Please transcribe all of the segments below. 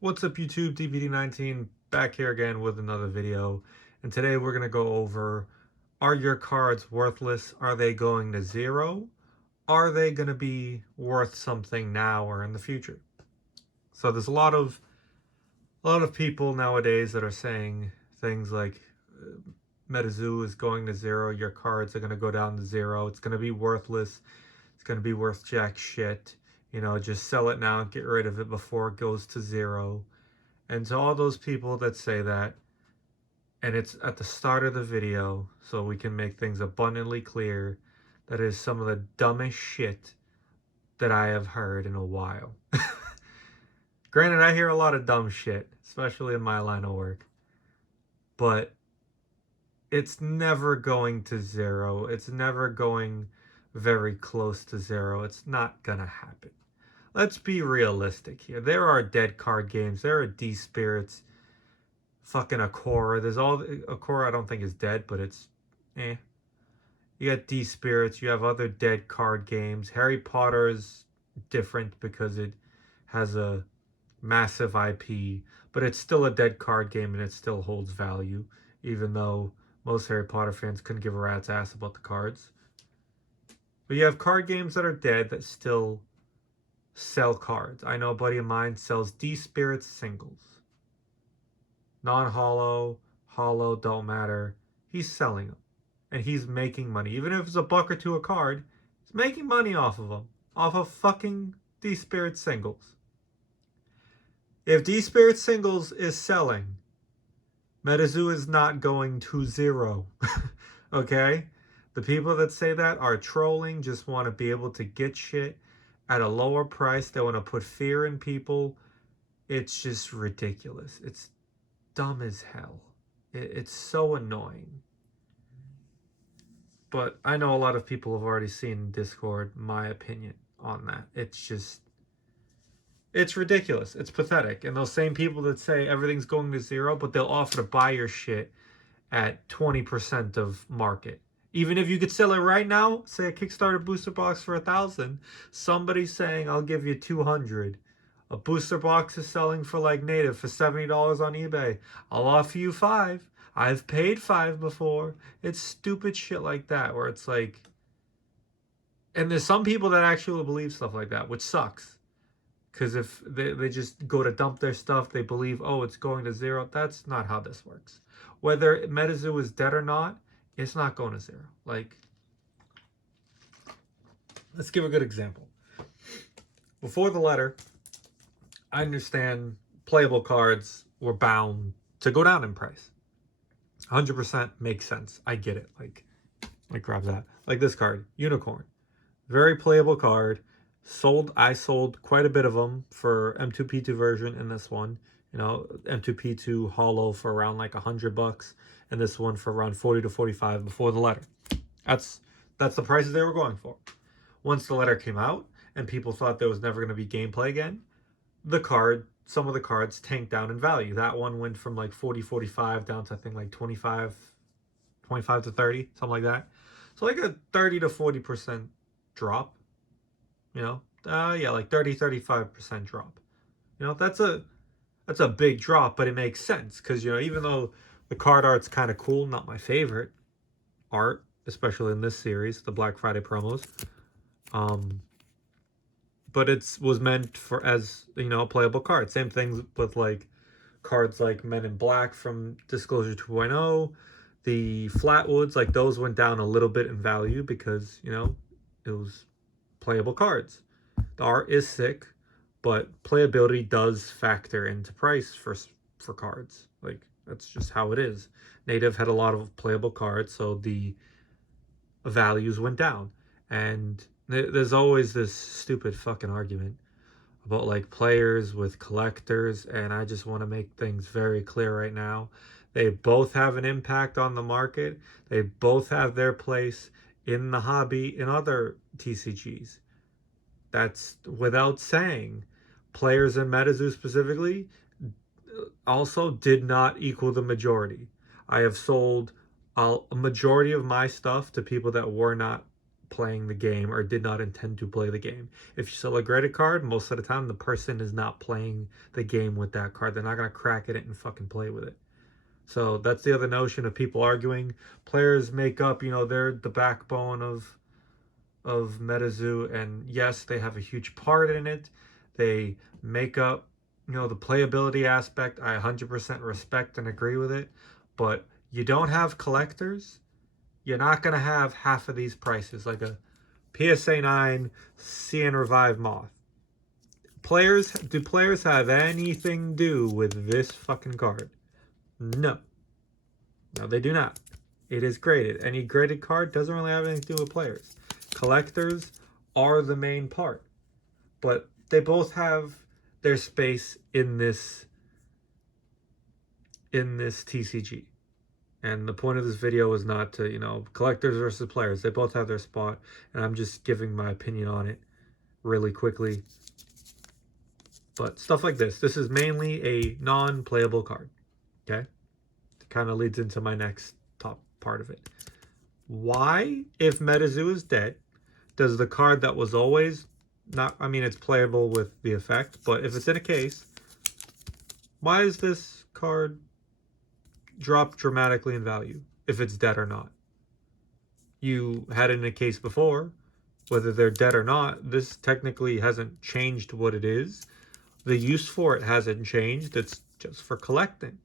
What's up YouTube, DVD19 back here again with another video, and today we're going to go over, are your cards worthless? Are they going to zero? Are they going to be worth something now or in the future? So there's a lot of people nowadays that are saying things like MetaZoo is going to zero, your cards are going to go down to zero, it's going to be worthless, it's going to be worth jack shit, just sell it now, get rid of it before it goes to zero. And to all those people that say that, and it's at the start of the video, so we can make things abundantly clear, that is some of the dumbest shit that I have heard in a while. Granted, I hear a lot of dumb shit, especially in my line of work, but it's never going to zero. It's never going very close to zero. It's not gonna happen. Let's be realistic here. There are dead card games. There are D-Spirits. Fucking Akora. There's all Akora. I don't think is dead, but it's eh. You got D-Spirits. You have other dead card games. Harry Potter is different because it has a massive IP, but it's still a dead card game and it still holds value, even though most Harry Potter fans couldn't give a rat's ass about the cards. But you have card games that are dead that still sell cards. I know a buddy of mine sells D-Spirits singles. Non-hollow, hollow, don't matter. He's selling them. And he's making money. Even if it's a buck or two a card, he's making money off of them. Off of fucking D-Spirit singles. If D-Spirit singles is selling, MetaZoo is not going to zero. Okay? The people that say that are trolling, just want to be able to get shit at a lower price. They want to put fear in people. It's just ridiculous. It's dumb as hell. It's so annoying. But I know a lot of people have already seen in Discord my opinion on that. It's ridiculous. It's pathetic. And those same people that say everything's going to zero, but they'll offer to buy your shit at 20% of market. Even if you could sell it right now, say a Kickstarter booster box for 1,000, somebody's saying I'll give you 200. A booster box is selling for like native for $70 on eBay. I'll offer you 5. I've paid 5 before. It's stupid shit like that where it's like, and there's some people that actually believe stuff like that, which sucks. Because if they just go to dump their stuff, they believe, oh, it's going to zero. That's not how this works. Whether MetaZoo is dead or not, it's not going to zero. Like, let's give a good example. Before the letter, I understand playable cards were bound to go down in price. 100% makes sense. I get it. Like grab that. Like this card, Unicorn. Very playable card. I sold quite a bit of them for M2P2 version in this one. M2P2 hollow for around like $100, and this one for around 40 to 45 before the letter. That's the prices they were going for. Once the letter came out and people thought there was never going to be gameplay again, some of the cards tanked down in value. That one went from like 40, 45 down to I think like 25 to 30, something like that. So like a 30 to 40% drop. Like 30, 35% drop. That's a big drop, but it makes sense because even though the card art's kind of cool, not my favorite art, especially in this series, the Black Friday promos. But it was meant for as a playable card. Same things with like cards like Men in Black from Disclosure 2.0, the Flatwoods, like those went down a little bit in value because it was playable cards. The art is sick, but playability does factor into price for cards. Like that's just how it is. Native had a lot of playable cards, so the values went down. And there's always this stupid fucking argument about like players with collectors, and I just want to make things very clear right now. They both have an impact on the market. They both have their place in the hobby in other TCGs. That's without saying. Players in MetaZoo specifically also did not equal the majority. I have sold a majority of my stuff to people that were not playing the game or did not intend to play the game. If you sell a graded card, most of the time the person is not playing the game with that card. They're not going to crack it and fucking play with it. So that's the other notion of people arguing. Players make up, they're the backbone of MetaZoo, and yes, they have a huge part in it. They make up, the playability aspect. I 100% respect and agree with it. But you don't have collectors, you're not going to have half of these prices, like a PSA 9 CN Revive Moth. Do players have anything to do with this fucking card? No. No, they do not. It is graded. Any graded card doesn't really have anything to do with players. Collectors are the main part. But they both have their space in this TCG. And the point of this video is not to, collectors versus players. They both have their spot. And I'm just giving my opinion on it really quickly. But stuff like this is mainly a non-playable card. Okay? It kind of leads into my next top part of it. Why, if MetaZoo is dead, does the card that was always it's playable with the effect, but if it's in a case, why is this card drop dramatically in value if it's dead or not? You had it in a case before. Whether they're dead or not, this technically hasn't changed what it is. The use for it hasn't changed. It's just for collecting.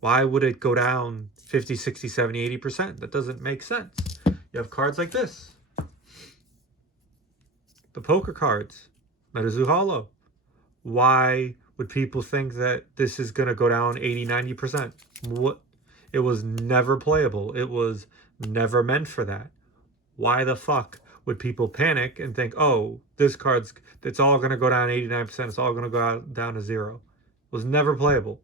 Why would it go down 50, 60, 70, 80%? That doesn't make sense. You have cards like this. The poker cards. MetaZoo Hollow. Why would people think that this is going to go down 80, 90%? What? It was never playable. It was never meant for that. Why the fuck would people panic and think, oh, it's all going to go down 89%. It's all going to go down to 0. It was never playable.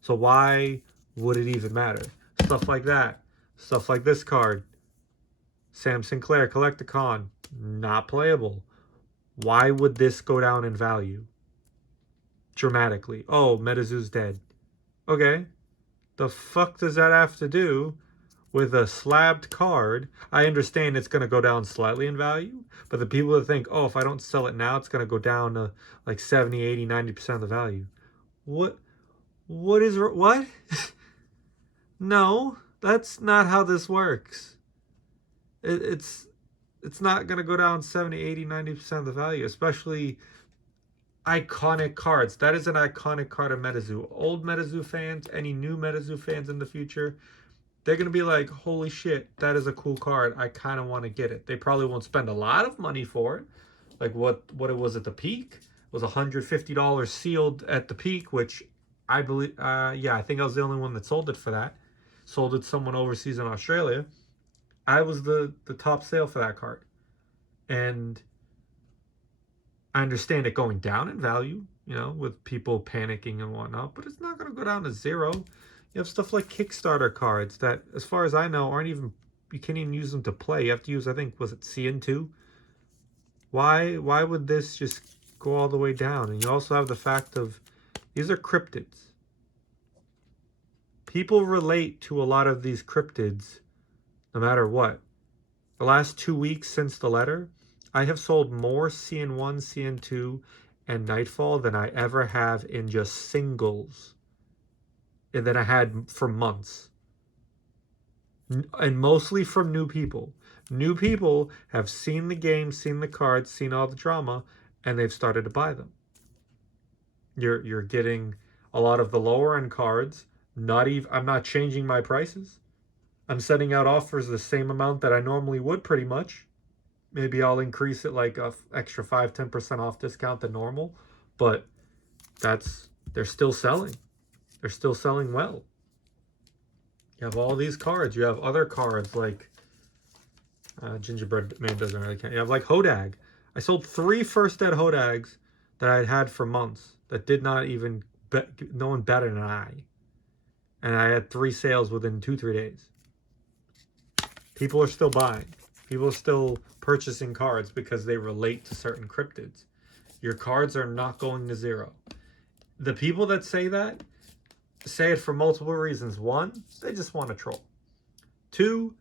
So why would it even matter? Stuff like that. Stuff like this card. Sam Sinclair Collecticon. Not playable. Why would this go down in value? Dramatically. Oh, MetaZoo's dead. Okay. The fuck does that have to do with a slabbed card? I understand it's going to go down slightly in value, but the people that think, oh, if I don't sell it now, it's going to go down to like 70, 80, 90% of the value. What? No, that's not how this works. It's not going to go down 70, 80, 90% of the value, especially iconic cards. That is an iconic card of MetaZoo. Old MetaZoo fans, any new MetaZoo fans in the future, they're going to be like, holy shit, that is a cool card. I kind of want to get it. They probably won't spend a lot of money for it. Like what it was at the peak. It was $150 sealed at the peak, which I believe, I think I was the only one that sold it for that. Sold it to someone overseas in Australia. I was the top sale for that card. And I understand it going down in value, with people panicking and whatnot, but it's not going to go down to 0. You have stuff like Kickstarter cards that, as far as I know, you can't even use them to play. You have to use, I think, was it CN2? Why would this just go all the way down? And you also have the fact of, these are cryptids. People relate to a lot of these cryptids no matter what. The last 2 weeks since the letter, I have sold more CN1, CN2, and Nightfall than I ever have in just singles. And than I had for months. And mostly from new people. New people have seen the game, seen the cards, seen all the drama, and they've started to buy them. You're getting a lot of the lower end cards. I'm not changing my prices. I'm sending out offers the same amount that I normally would, pretty much. Maybe I'll increase it like a extra 5-10% off discount than normal, but they're still selling. They're still selling well. You have all these cards. You have other cards like Gingerbread Man doesn't really count. You have like Hodag. I sold 3 first ed Hodags that I'd had for months that did not even no one batted an eye. And I had 3 sales within 2-3 days. People are still buying. People are still purchasing cards because they relate to certain cryptids. Your cards are not going to 0. The people that say that say it for multiple reasons. 1, they just want to troll. 2,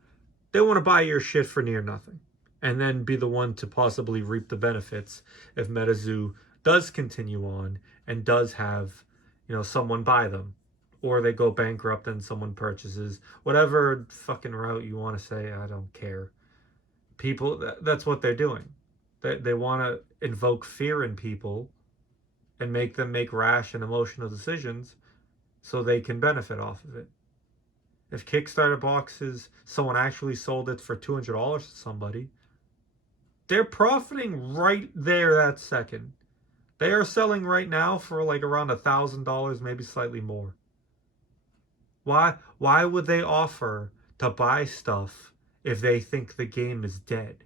they want to buy your shit for near nothing. and then be the one to possibly reap the benefits if MetaZoo does continue on and does have, someone buy them, or they go bankrupt and someone purchases. Whatever fucking route you want to say, I don't care. People, that's what they're doing. They want to invoke fear in people and make them make rash and emotional decisions so they can benefit off of it. If Kickstarter boxes, someone actually sold it for $200 to somebody, they're profiting right there that second. They are selling right now for like around $1,000, maybe slightly more. Why would they offer to buy stuff if they think the game is dead?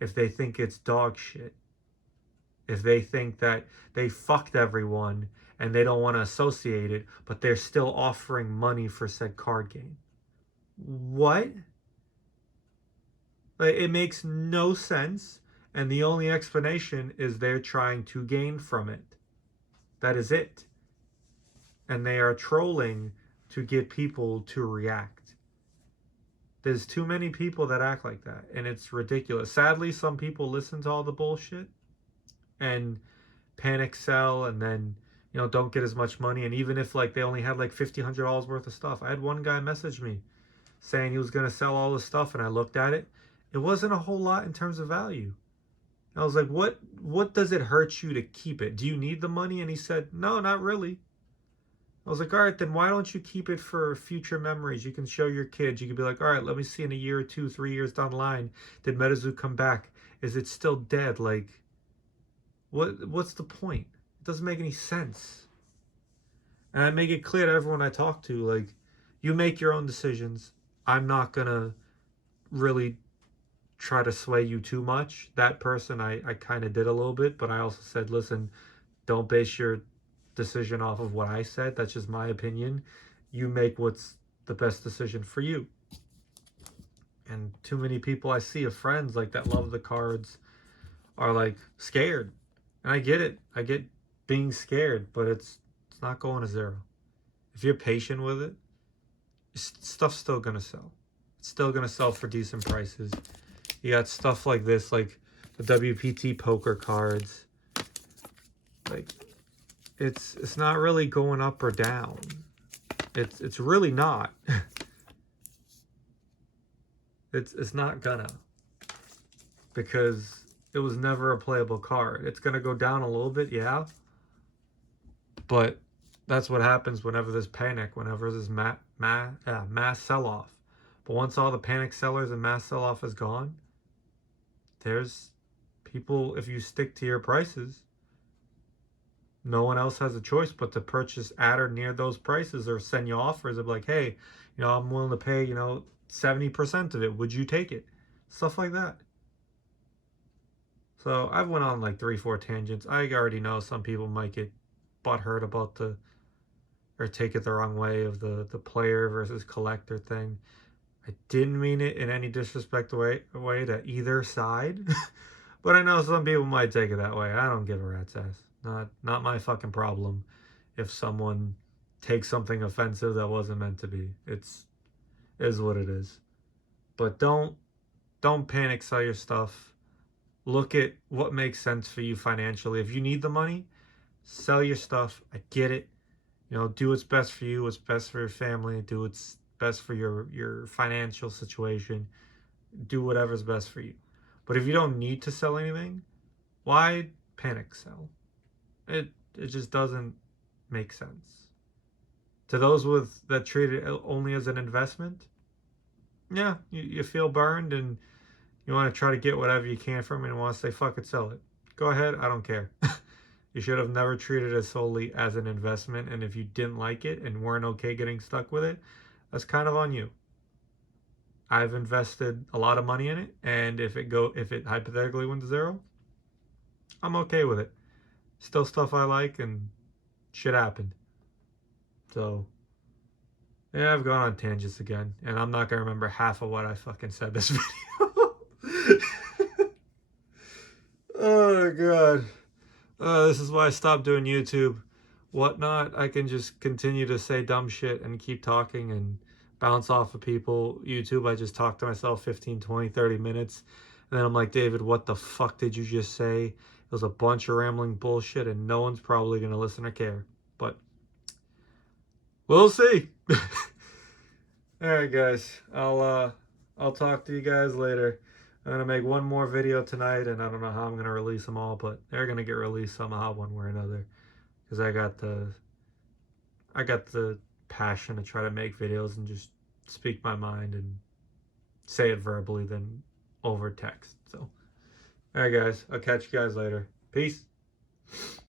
If they think it's dog shit? If they think that they fucked everyone and they don't want to associate it, but they're still offering money for said card game? What? Like, it makes no sense, and the only explanation is they're trying to gain from it. That is it. And they are trolling to get people to react. There's too many people that act like that, and it's ridiculous. Sadly, some people listen to all the bullshit and panic sell, and then don't get as much money. And even if like they only had like $50-$100 worth of stuff, I had one guy message me saying he was going to sell all this stuff, and I looked at it. It wasn't a whole lot in terms of value. I was like, what does it hurt you to keep it? Do you need the money? And he said, no, not really. I was like, all right, then why don't you keep it for future memories? You can show your kids. You can be like, all right, let me see in a year or 2, 3 years down the line, did MetaZoo come back? Is it still dead? Like, what's the point? It doesn't make any sense. And I make it clear to everyone I talk to, like, you make your own decisions. I'm not going to really try to sway you too much. That person, I kind of did a little bit, but I also said, listen, don't base your decision off of what I said. That's just my opinion. You make what's the best decision for you. And too many people I see of friends like that love the cards are like scared. And I get it. I get being scared, but it's not going to zero. If you're patient with it, stuff's still going to sell. It's still going to sell for decent prices. You got stuff like this, like the WPT poker cards. Like, it's not really going up or down. It's really not. It's not gonna, because it was never a playable card. It's gonna go down a little bit, yeah. But that's what happens whenever there's panic, whenever there's mass sell-off. But once all the panic sellers and mass sell-off is gone, there's people, if you stick to your prices, no one else has a choice but to purchase at or near those prices, or send you offers of like, hey, I'm willing to pay, 70% of it. Would you take it? Stuff like that. So I've went on like 3-4 tangents. I already know some people might get butthurt about or take it the wrong way of the player versus collector thing. I didn't mean it in any disrespectful way to either side. But I know some people might take it that way. I don't give a rat's ass. Not my fucking problem if someone takes something offensive that wasn't meant to be. Is what it is. But don't panic sell your stuff. Look at what makes sense for you financially. If you need the money, sell your stuff. I get it. Do what's best for you, what's best for your family, do what's best for your financial situation. Do whatever's best for you. But if you don't need to sell anything, why panic sell? It just doesn't make sense. To those that treat it only as an investment, yeah, you feel burned and you want to try to get whatever you can from it and want to say, fuck it, sell it. Go ahead, I don't care. You should have never treated it solely as an investment, and if you didn't like it and weren't okay getting stuck with it, that's kind of on you. I've invested a lot of money in it, and if it hypothetically went to zero, I'm okay with it. Still stuff I like, and shit happened. So, yeah, I've gone on tangents again, and I'm not gonna remember half of what I fucking said this video. Oh god. This is why I stopped doing YouTube. Whatnot, I can just continue to say dumb shit and keep talking and bounce off of people. YouTube, I just talk to myself 15, 20, 30 minutes. And then I'm like, David, what the fuck did you just say? It was a bunch of rambling bullshit, and no one's probably gonna listen or care. But we'll see. All right, guys. I'll talk to you guys later. I'm gonna make one more video tonight, and I don't know how I'm gonna release them all, but they're gonna get released somehow, one way or another, because I got the passion to try to make videos and just speak my mind and say it verbally than over text. So, all right, guys. I'll catch you guys later. Peace.